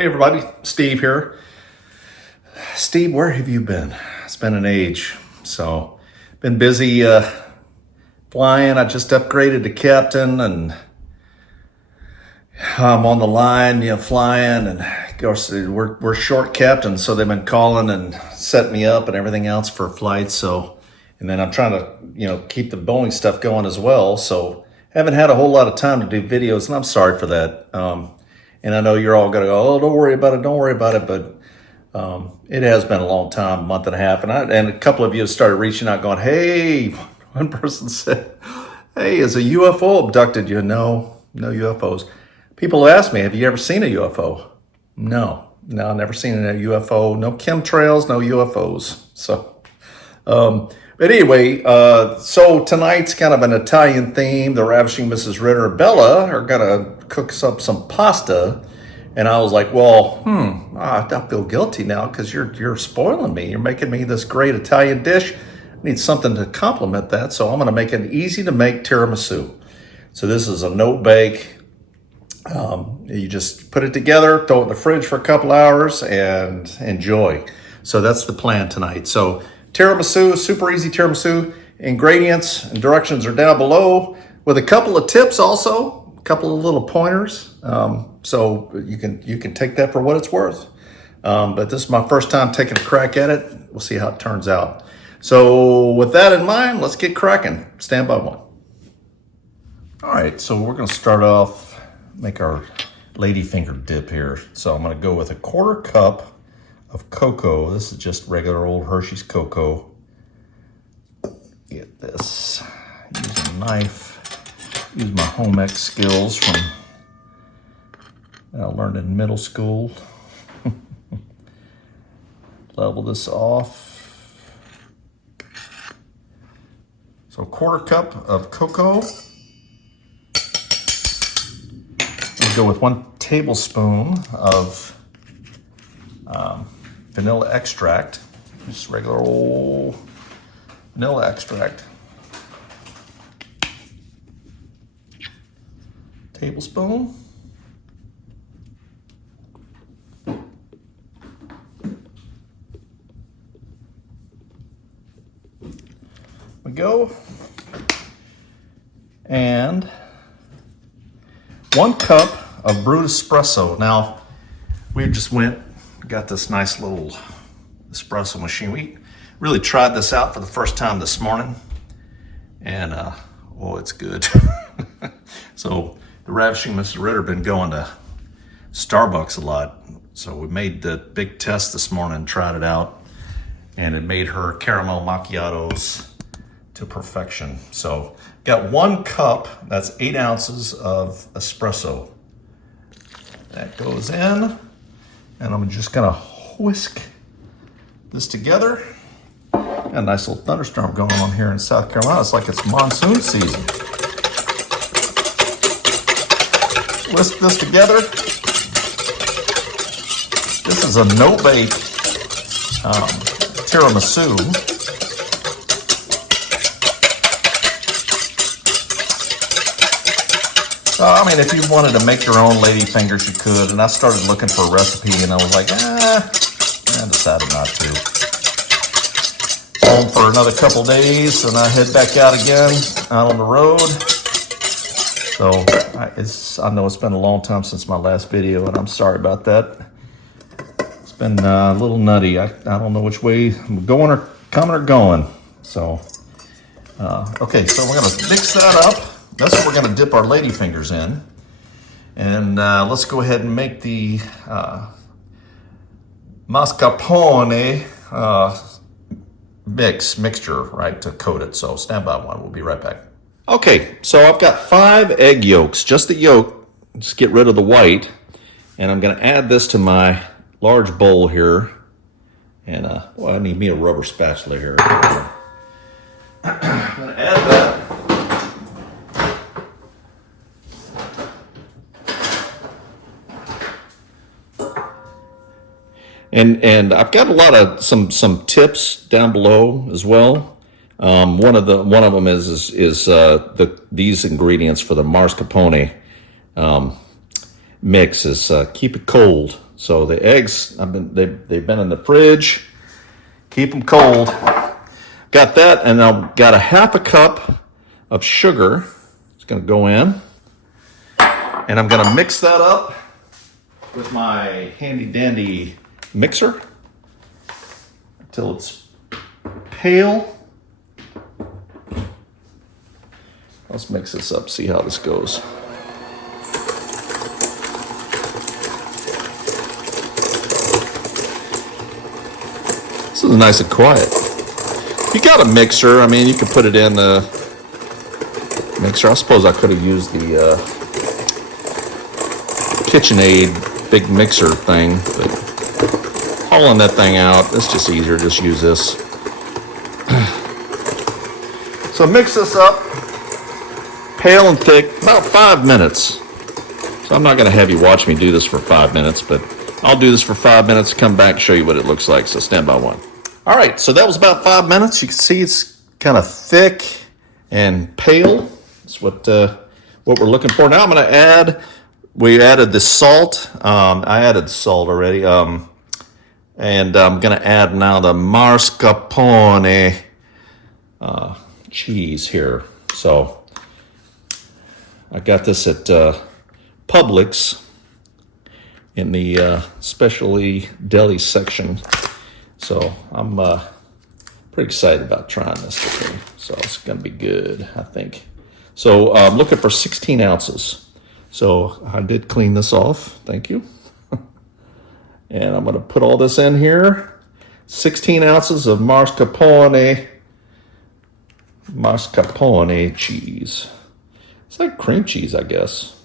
Hey everybody, Steve here. Steve, where have you been? It's been an age. So, been busy flying. I just upgraded to captain and I'm on the line, flying, and of course we're short captains, so they've been calling and setting me up and everything else for flights. So, and then I'm trying to, keep the Boeing stuff going as well. So, haven't had a whole lot of time to do videos, and I'm sorry for that. And I know you're all going to go, oh, don't worry about it. But it has been a long time, a month and a half. And a couple of you have started reaching out going, hey, one person said, hey, is a UFO abducted you? No UFOs. People ask me, have you ever seen a UFO? No, I've never seen a UFO. No chemtrails, no UFOs. So, but anyway, so tonight's kind of an Italian theme. The Ravishing Mrs. Ritter and Bella are going to cook us up some pasta. And I was like, well, I feel guilty now because you're spoiling me. You're making me this great Italian dish. I need something to complement that. So I'm going to make an easy to make tiramisu. So this is a no bake. You just put it together, throw it in the fridge for a couple hours and enjoy. So that's the plan tonight. So tiramisu, super easy tiramisu. Ingredients and directions are down below with a couple of tips also, a couple of little pointers. So you can take that for what it's worth. But this is my first time taking a crack at it. We'll see how it turns out. So with that in mind, let's get cracking. Stand by one. All right, so we're gonna start off, make our ladyfinger dip here. So I'm gonna go with a 1/4 cup of cocoa. This is just regular old Hershey's cocoa. Get this, use a knife, use my home ec skills from that I learned in middle school. Level this off. So 1/4 cup of cocoa. Go with 1 tablespoon of vanilla extract, just regular old vanilla extract. Tablespoon. We go. And 1 cup of brewed espresso. Now, we just got this nice little espresso machine. We really tried this out for the first time this morning, and it's good. So the Ravishing Mrs. Ritter been going to Starbucks a lot, so we made the big test this morning and tried it out, and it made her caramel macchiatos to perfection. So got 1 cup, that's 8 ounces of espresso. That goes in, and I'm just gonna whisk this together. Got a nice little thunderstorm going on here in South Carolina. It's like it's monsoon season. Whisk this together. This is a no-bake tiramisu. I mean, if you wanted to make your own ladyfingers, you could. And I started looking for a recipe, and I was like, I decided not to. Home for another couple days, and I head back out again, out on the road. So I know it's been a long time since my last video, and I'm sorry about that. It's been a little nutty. I don't know which way I'm going or coming or going. So, okay, so we're gonna mix that up. That's what we're going to dip our ladyfingers in. And let's go ahead and make the mascarpone mixture, right, to coat it. So stand by one. We'll be right back. Okay, so I've got 5 egg yolks, just the yolk. Just get rid of the white. And I'm going to add this to my large bowl here. And, I need me a rubber spatula here. I'm going to add that. And I've got a lot of some tips down below as well. One of them is these ingredients for the mascarpone mix is keep it cold. So the eggs, they've been in the fridge. Keep them cold. Got that, and I've got a half a cup of sugar. It's going to go in. And I'm going to mix that up with my handy dandy mixer until it's pale. Let's mix this up, see how this goes. This is nice and quiet. If you got a mixer, I mean, you can put it in the mixer. I suppose I could have used the KitchenAid big mixer thing, but hauling that thing out, it's just easier. Just use this. So mix this up, pale and thick, about 5 minutes. So I'm not going to have you watch me do this for 5 minutes, but I'll do this for 5 minutes, come back, show you what it looks like. So stand by one. All right, so that was about 5 minutes. You can see it's kind of thick and pale. That's what we're looking for. Now I'm going to add, we added the salt. I added the salt already. And I'm going to add now the mascarpone cheese here. So I got this at Publix in the specialty deli section. So I'm pretty excited about trying this thing. So it's going to be good, I think. So I'm looking for 16 ounces. So I did clean this off. Thank you. And I'm going to put all this in here. 16 ounces of mascarpone cheese. It's like cream cheese, I guess.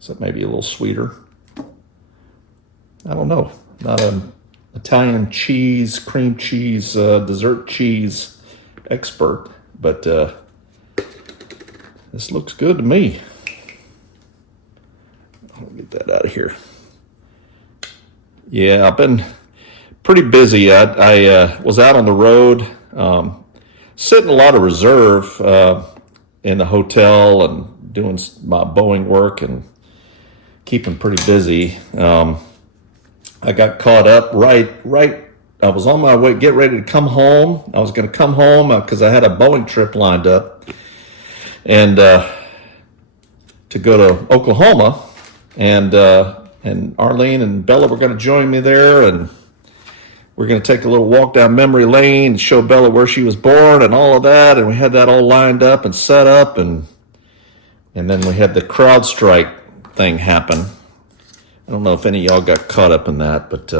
So maybe a little sweeter. I don't know. Not an Italian cheese, cream cheese, dessert cheese expert, but this looks good to me. I'll get that out of here. Yeah, I've been pretty busy. I was out on the road, sitting a lot of reserve in the hotel and doing my Boeing work and keeping pretty busy. I got caught up right. I was on my way, get ready to come home. I was going to come home because I had a Boeing trip lined up and to go to Oklahoma, and Arlene and Bella were going to join me there, and we're going to take a little walk down memory lane and show Bella where she was born and all of that, and we had that all lined up and set up, and then we had the CrowdStrike thing happen. I don't know if any of y'all got caught up in that, but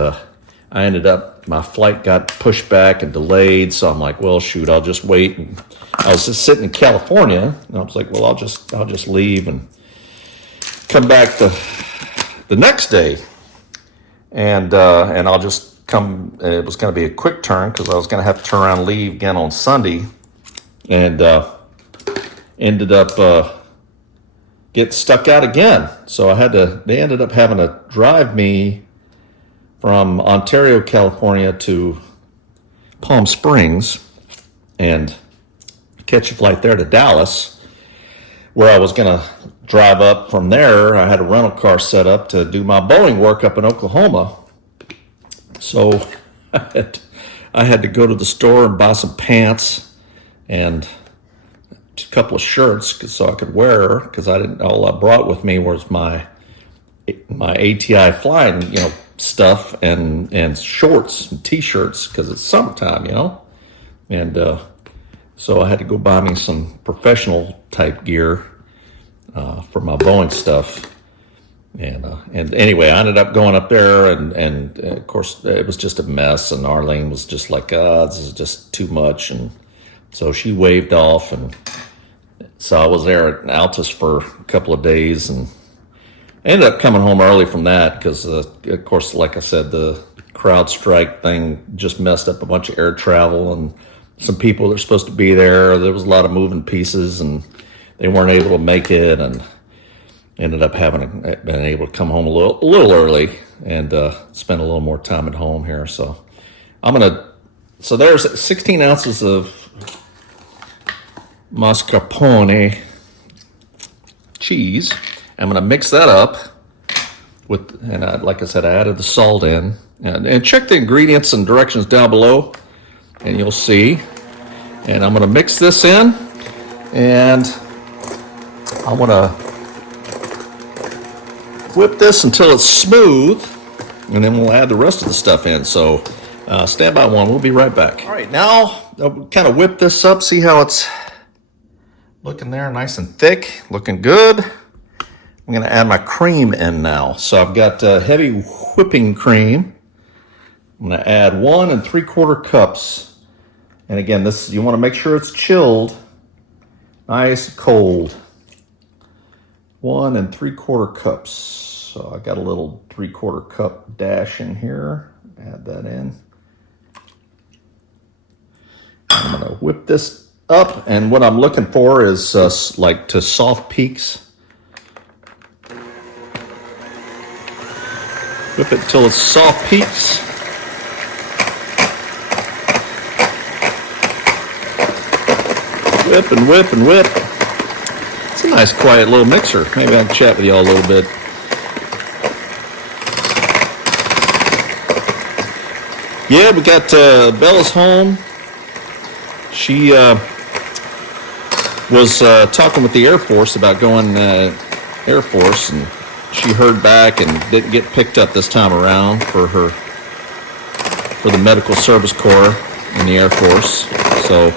I ended up, my flight got pushed back and delayed, so I'm like, well, shoot, I'll just wait. And I was just sitting in California, and I was like, well, I'll just leave and come back the next day, and I'll just come. And it was going to be a quick turn because I was going to have to turn around and leave again on Sunday, and ended up getting stuck out again. So they ended up having to drive me from Ontario, California to Palm Springs and catch a flight there to Dallas, where I was going to drive up from there. I had a rental car set up to do my Boeing work up in Oklahoma. So I had to go to the store and buy some pants and a couple of shirts so I could wear, because all I brought with me was my ATI flying, stuff and shorts and t-shirts because it's summertime, and so I had to go buy me some professional type gear for my Boeing stuff, and anyway, I ended up going up there, and of course it was just a mess, and Arlene was just like, this is just too much, and so she waved off, and so I was there at Altus for a couple of days, and I ended up coming home early from that because, of course, like I said, the CrowdStrike thing just messed up a bunch of air travel, and some people that are supposed to be there. There was a lot of moving pieces, and they weren't able to make it, and ended up been able to come home a little early and spend a little more time at home here. So so there's 16 ounces of mascarpone cheese. I'm going to mix that up like I said, I added the salt in. And check the ingredients and directions down below, and you'll see. And I'm going to mix this in, and I'm going to whip this until it's smooth, and then we'll add the rest of the stuff in. So stand by one. We'll be right back. All right, now I'll kind of whip this up. See how it's looking there, nice and thick, looking good. I'm going to add my cream in now. So I've got heavy whipping cream. I'm going to add 1 3/4 cups. And again, this you want to make sure it's chilled, nice and cold. 1 3/4 cups. So I got a little 3/4 cup dash in here. Add that in. I'm going to whip this up, and what I'm looking for is like to soft peaks. Whip it till it's soft peaks. Whip and whip and whip. It's a nice quiet little mixer. Maybe I can chat with y'all a little bit. Yeah, we got Bella's home. She was talking with the Air Force about going Air Force, and she heard back and didn't get picked up this time around for the Medical Service Corps in the Air Force. So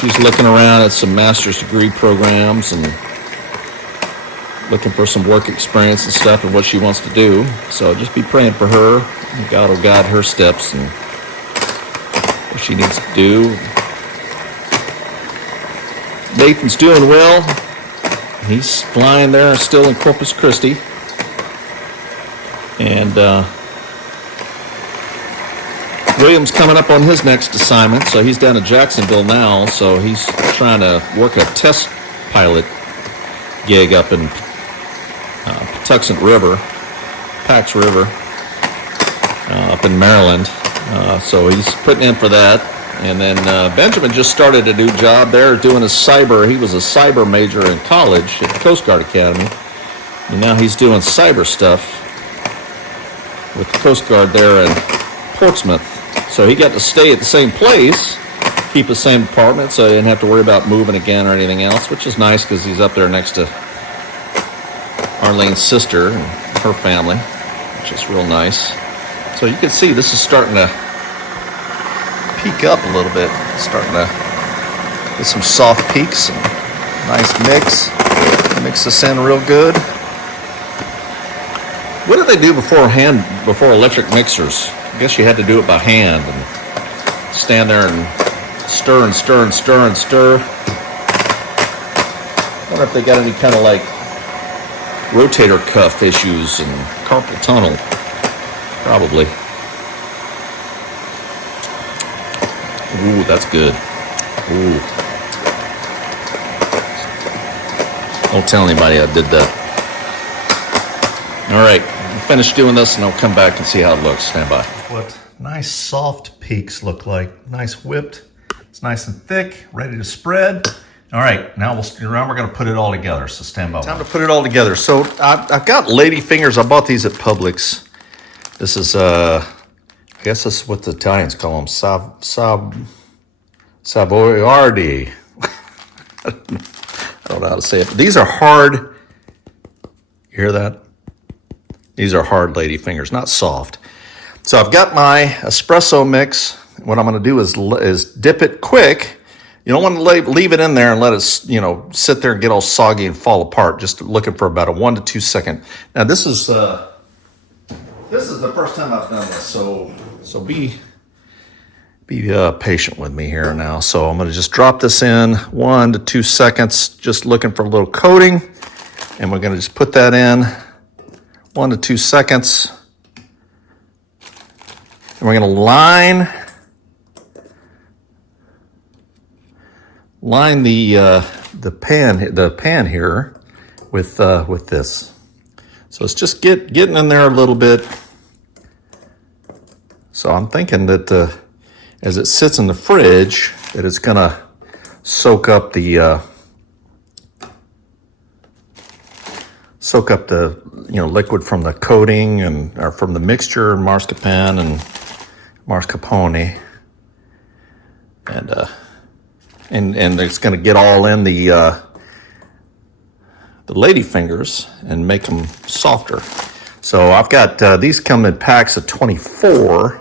she's looking around at some master's degree programs and looking for some work experience and stuff and what she wants to do. So just be praying for her. God will guide her steps and what she needs to do. Nathan's doing well. He's flying there still in Corpus Christi. And William's coming up on his next assignment, so he's down in Jacksonville now, so he's trying to work a test pilot gig up in Patuxent River, Pax River, up in Maryland. So he's putting in for that. And then Benjamin just started a new job there doing a cyber. He was a cyber major in college at the Coast Guard Academy. And now he's doing cyber stuff with the Coast Guard there in Portsmouth. So he got to stay at the same place, keep the same apartment, so he didn't have to worry about moving again or anything else, which is nice because he's up there next to Arlene's sister and her family, which is real nice. So you can see this is starting to peak up a little bit, starting to get some soft peaks and nice mix. Mix this in real good. What did they do before electric mixers? I guess you had to do it by hand and stand there and stir and stir and stir and stir. I wonder if they got any kind of like rotator cuff issues and carpal tunnel. Probably. Ooh, that's good. Ooh. Don't tell anybody I did that. All right, I'll finish doing this and I'll come back and see how it looks. Stand by. What nice soft peaks look like. Nice whipped. It's nice and thick, ready to spread. All right, now we're going to put it all together, so stand by. Time to put it all together. So I've got Ladyfingers. I bought these at Publix. This is, I guess this is what the Italians call them, Savoiardi. I don't know how to say it, but these are hard. You hear that? These are hard Ladyfingers, not soft. So I've got my espresso mix. What I'm going to do is dip it quick. You don't want to leave it in there and let it, sit there and get all soggy and fall apart. Just looking for about a 1 to 2 second. Now this is the first time I've done this, so be patient with me here now. So I'm going to just drop this in 1 to 2 seconds, just looking for a little coating, and we're going to just put that in 1 to 2 seconds, and we're going to line the pan here with this. So it's just getting in there a little bit. So I'm thinking that as it sits in the fridge, that it's gonna soak up the liquid from the coating or from the mixture, mascarpone and mascarpone, and it's going to get all in the ladyfingers and make them softer. So I've got these come in packs of 24.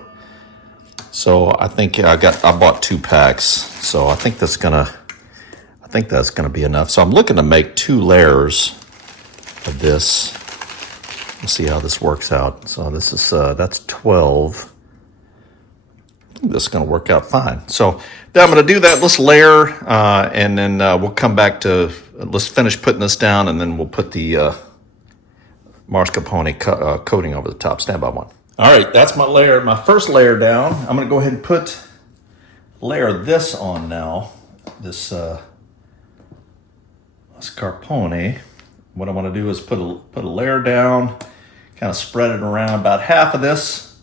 So I think I bought 2 packs. So I think that's gonna be enough. So I'm looking to make 2 layers of this. We'll see how this works out. So this is that's 12. This is going to work out fine. So then I'm going to do that. Let's layer, and then we'll come back to let's finish putting this down, and then we'll put the mascarpone coating over the top. Stand by one. All right, that's my layer. My first layer down. I'm going to go ahead and layer this on now. This mascarpone. What I want to do is put a layer down, kind of spread it around about half of this.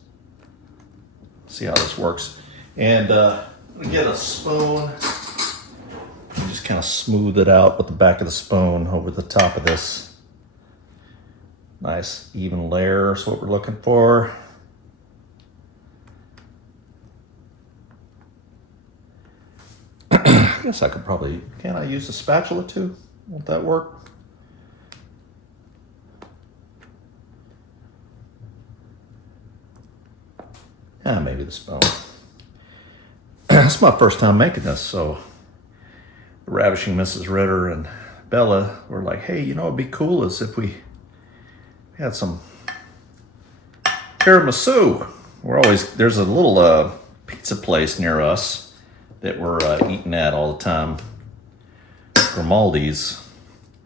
See how this works. And I'm gonna get a spoon and just kind of smooth it out with the back of the spoon over the top of this. Nice even layer is what we're looking for. I guess I could probably, can I use a spatula too? Won't that work? Maybe the spoon. It's my first time making this, so the Ravishing Mrs. Ritter and Bella were like, hey, it'd be cool as if we had some tiramisu. There's a little pizza place near us that we're eating at all the time, Grimaldi's,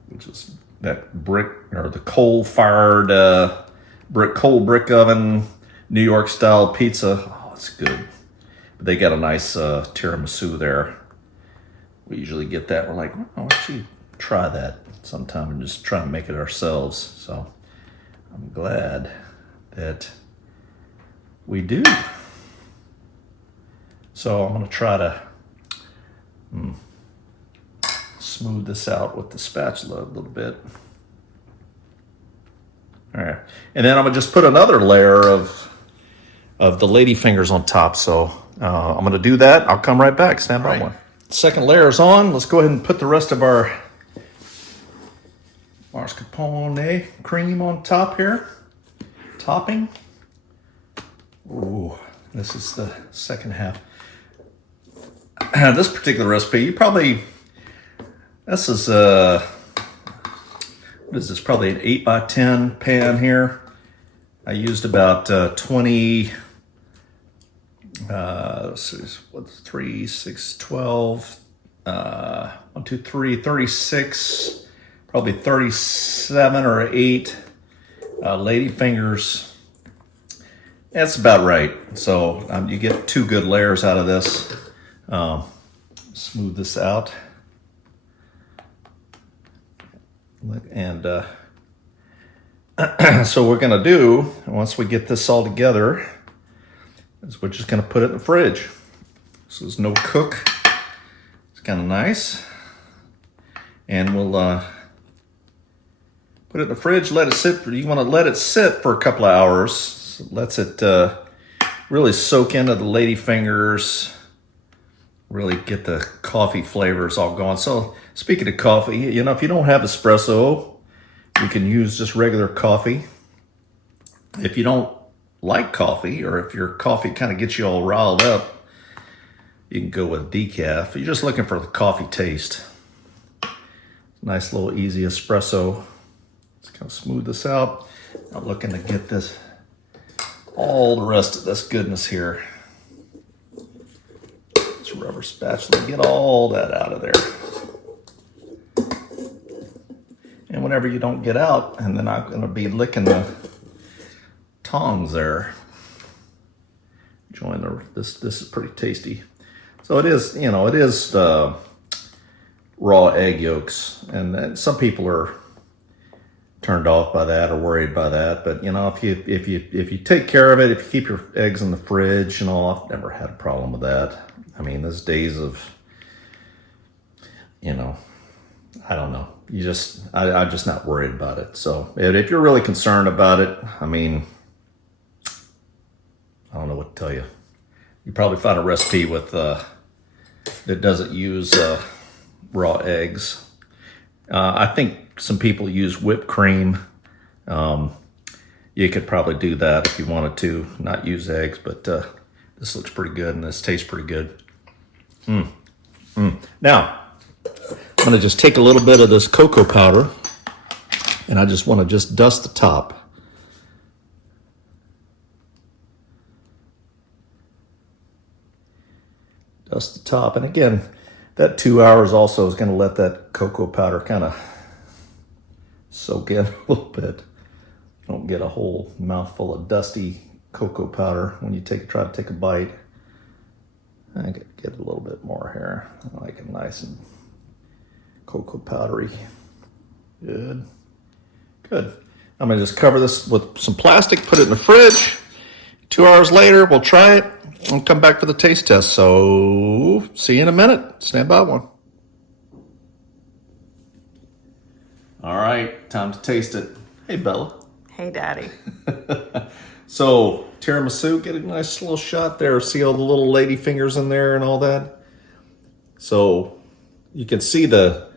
which is that brick, or the coal-fired coal brick oven, New York style pizza. Oh, it's good. But they got a nice tiramisu there. We usually get that. We're like, oh, why don't you try that sometime and just try and make it ourselves. So I'm glad that we do. So I'm gonna try to smooth this out with the spatula a little bit. All right, and then I'm gonna just put another layer of the ladyfingers on top. So I'm gonna do that. I'll come right back. Stand by one. Second layer is on. Let's go ahead and put the rest of our mascarpone cream on top here. Topping. Ooh, this is the second half. This particular recipe, this is what is this? Probably an 8x10 pan here. I used about 20. Let's see, what's 3, 6, 12, 1, 2, 3, 36, probably 37 or 8 ladyfingers. That's about right. So you get 2 good layers out of this. Smooth this out. And so we're going to do, once we get this all together, is we're just going to put it in the fridge. So there's no cook. It's kind of nice. And we'll put it in the fridge, let it sit. You want to let it sit for a couple of hours. So it lets it really soak into the ladyfingers, really get the coffee flavors all going. So speaking of coffee, if you don't have espresso, you can use just regular coffee. If you don't like coffee, or if your coffee kind of gets you all riled up, you can go with decaf. You're just looking for the coffee taste. Nice little easy espresso. Let's kind of smooth this out. I'm looking to get all the rest of this goodness here. This rubber spatula, get all that out of there. And whenever you don't get out, and then I'm going to be licking the tongs there. This is pretty tasty. So it is, it is raw egg yolks, and then some people are turned off by that or worried by that. But if you take care of it, if you keep your eggs in the fridge, I've never had a problem with that. I mean, there's days of, I don't know. I'm just not worried about it. So if you're really concerned about it, I mean, I don't know what to tell you. You probably find a recipe with that doesn't use raw eggs. I think some people use whipped cream. You could probably do that if you wanted to, not use eggs, but this looks pretty good and this tastes pretty good. Now, I'm gonna just take a little bit of this cocoa powder and I just wanna dust the top. Dust the top, and again, that 2 hours also is gonna let that cocoa powder kind of soak in a little bit. Don't get a whole mouthful of dusty cocoa powder when you try to take a bite. I get a little bit more here. I like it nice and cocoa powdery. Good. I'm gonna just cover this with some plastic, put it in the fridge. 2 hours later, we'll try it and come back for the taste test. So see you in a minute. Stand by one. All right, time to taste it. Hey, Bella. Hey, Daddy. So tiramisu, get a nice little shot there. See all the little ladyfingers in there and all that. So you can see the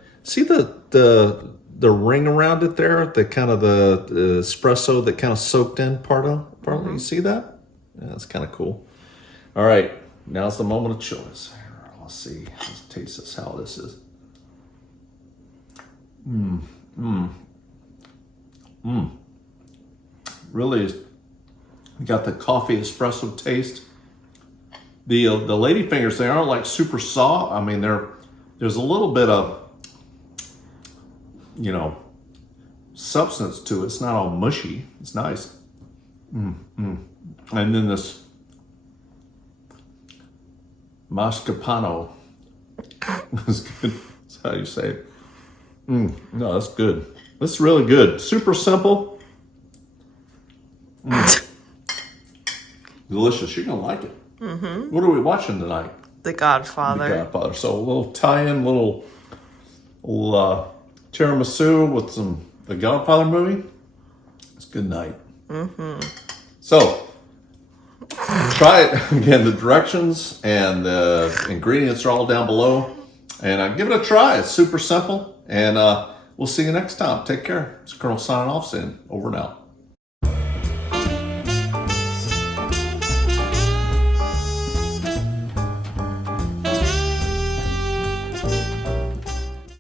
ring around it there, the kind of the espresso that kind of soaked in partly. You see that? Yeah, that's kind of cool. All right, now's the moment of choice. Let's see. Let's taste this. How this is. Really is. Got the coffee espresso taste. The ladyfingers, they aren't like super soft. I mean, there's a little bit of, substance to it. It's not all mushy. It's nice. And then this Mascarpone is good. That's how you say it. No, that's good. That's really good. Super simple. Delicious. You're gonna like it. What are we watching tonight? The Godfather. The Godfather. So a little tie-in, little tiramisu with the Godfather movie. It's a good night. So try it again. The directions and the ingredients are all down below, and give it a try. It's super simple, and we'll see you next time. Take care. It's Colonel signing off, saying over and out.